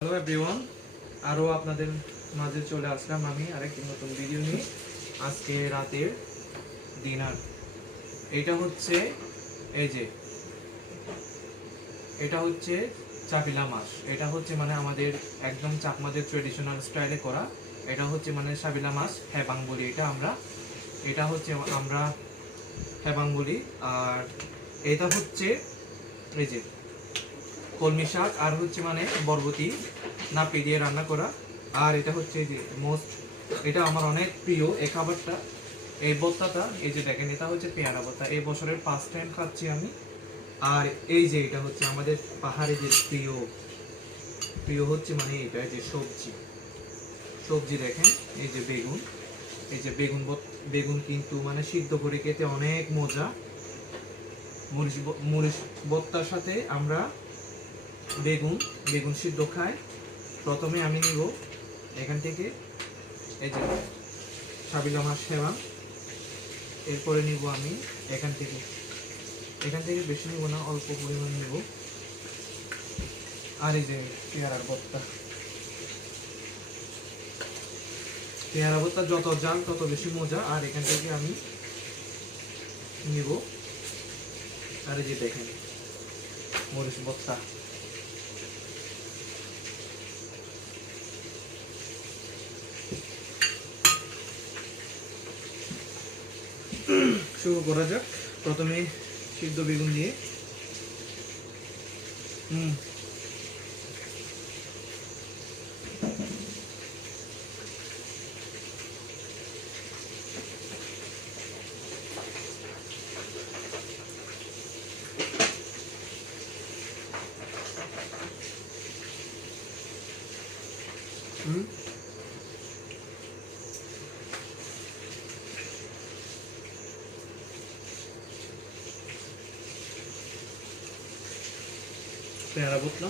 Hello everyone, আরও আপনাদের মাঝে চলে আসলাম আমি আরেকটি নতুন ভিডিও নিয়ে। আজকে রাতের ডিনার এটা হচ্ছে, এই যে এটা হচ্ছে চাপিলা মাছ। এটা হচ্ছে মানে আমাদের একদম চাকমাদের ট্রেডিশনাল স্টাইলে করা। এটা হচ্ছে মানে সাবিলা মাছ হ্যাবাং বলি এটা হচ্ছে আমরা হ্যাবাং বলি। আর এটা হচ্ছে এই যে কলমি শাক, আর হচ্ছে মানে বরবটি নাপি দিয়ে রান্না করা। আর এটা হচ্ছে যে মোস্ট, এটা আমার অনেক প্রিয় এই খাবারটা, এই ভর্তাটা। এই যে দেখেন, এটা হচ্ছে পেয়ারা ভর্তা, এই বছরের ফার্স্ট টাইম খাচ্ছি আমি। আর এই যে এটা হচ্ছে আমাদের পাহাড়ে যে প্রিয় প্রিয় হচ্ছে মানে এটা যে সবজি সবজি দেখেন, এই যে বেগুন, এই যে বেগুন কিন্তু মানে সিদ্ধ করে খেতে অনেক মজা। মরিচ ভর্তার সাথে আমরা বেগুন সিদ্ধ খাই। প্রথমে আমি নিব এখান থেকে এই যে সাবিলা মাছ সেবা, এরপরে নিব আমি এখান থেকে বেশি নিব না, অল্প পরিমাণ নিব। আর এই যে পেয়ারা ভর্তা যত জাল তত বেশি মজা। আর এখান থেকে আমি নিব, আর এই যে দেখেন মরিচ ভর্তা। শুরু করা যাক। প্রথমে সিদ্ধ বেগুন দিয়ে পেয়ারা ভর্তা।